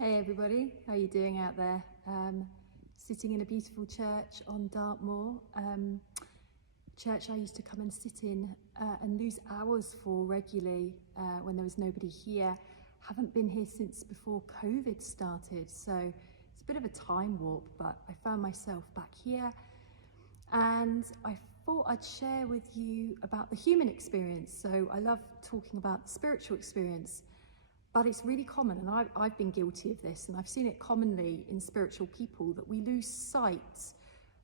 Hey everybody, how are you doing out there? Sitting in a beautiful church on Dartmoor, church I used to come and sit in and lose hours for regularly when there was nobody here. Haven't been here since before COVID started, so it's a bit of a time warp, but I found myself back here and I thought I'd share with you about the human experience. So I love talking about the spiritual experience, but it's really common, and I've been guilty of this, and I've seen it commonly in spiritual people, that we lose sight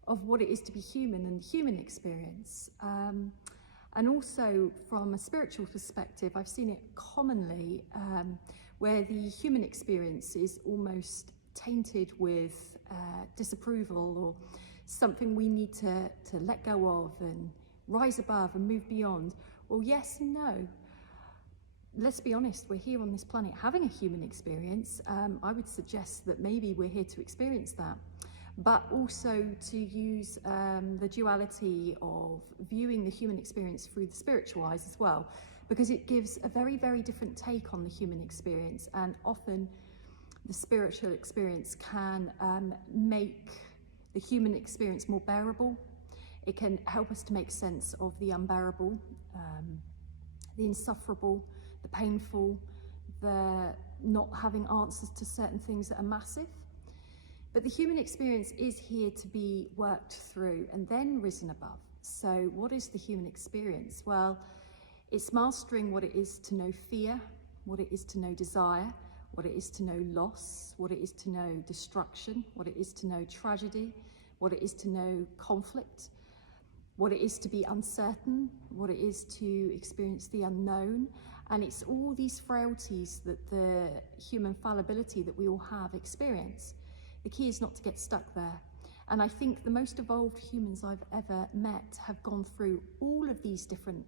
of what it is to be human and the human experience. And also from a spiritual perspective, I've seen it commonly where the human experience is almost tainted with disapproval or something we need to let go of and rise above and move beyond. Well, yes and no. Let's be honest, we're here on this planet having a human experience. I would suggest that maybe we're here to experience that, but also to use the duality of viewing the human experience through the spiritual eyes as well, because it gives a very, very different take on the human experience. And often the spiritual experience can make the human experience more bearable. It can help us to make sense of the unbearable, the insufferable, the painful, the not having answers to certain things that are massive. But the human experience is here to be worked through and then risen above. So what is the human experience? Well, it's mastering what it is to know fear, what it is to know desire, what it is to know loss, what it is to know destruction, what it is to know tragedy, what it is to know conflict, what it is to be uncertain, what it is to experience the unknown. And it's all these frailties that the human fallibility that we all have experience. The key is not to get stuck there. And I think the most evolved humans I've ever met have gone through all of these different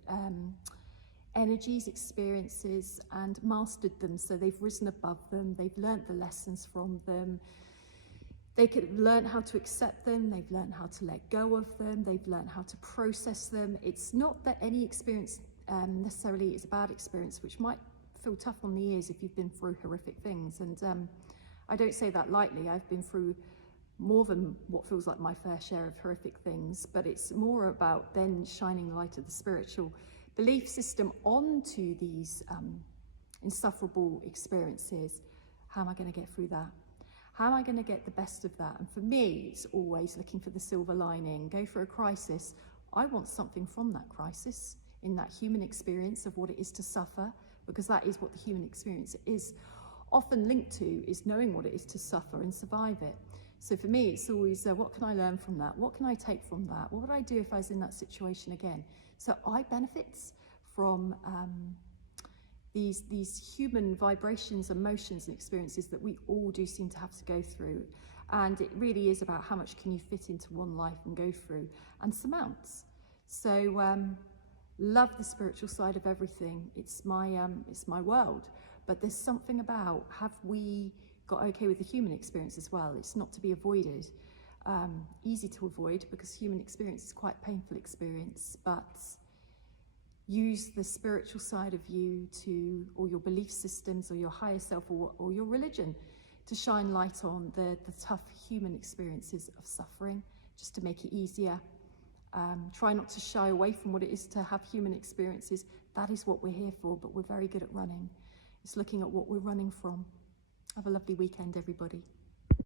energies, experiences, and mastered them. So they've risen above them, they've learnt the lessons from them, they could learn how to accept them, they've learned how to let go of them, they've learned how to process them. It's not that any experience necessarily is a bad experience, which might feel tough on the ears if you've been through horrific things. And I don't say that lightly. I've been through more than what feels like my fair share of horrific things, but it's more about then shining the light of the spiritual belief system onto these insufferable experiences. How am I going to get through that? How am I going to get the best of that? And for me, it's always looking for the silver lining. Go through a crisis, I want something from that crisis, in that human experience of what it is to suffer, because that is what the human experience is often linked to, is knowing what it is to suffer and survive it. So for me, it's always, what can I learn from that? What can I take from that? What would I do if I was in that situation again? So I benefit from these human vibrations, emotions and experiences that we all do seem to have to go through. And it really is about how much can you fit into one life and go through and surmount. So love the spiritual side of everything. It's my world. But there's something about, have we got okay with the human experience as well? It's not to be avoided. Easy to avoid, because human experience is quite a painful experience, but use the spiritual side of you to, or your belief systems, or your higher self, or your religion, to shine light on the tough human experiences of suffering, just to make it easier. Try not to shy away from what it is to have human experiences. That is what we're here for, but we're very good at running. It's looking at what we're running from. Have a lovely weekend, everybody.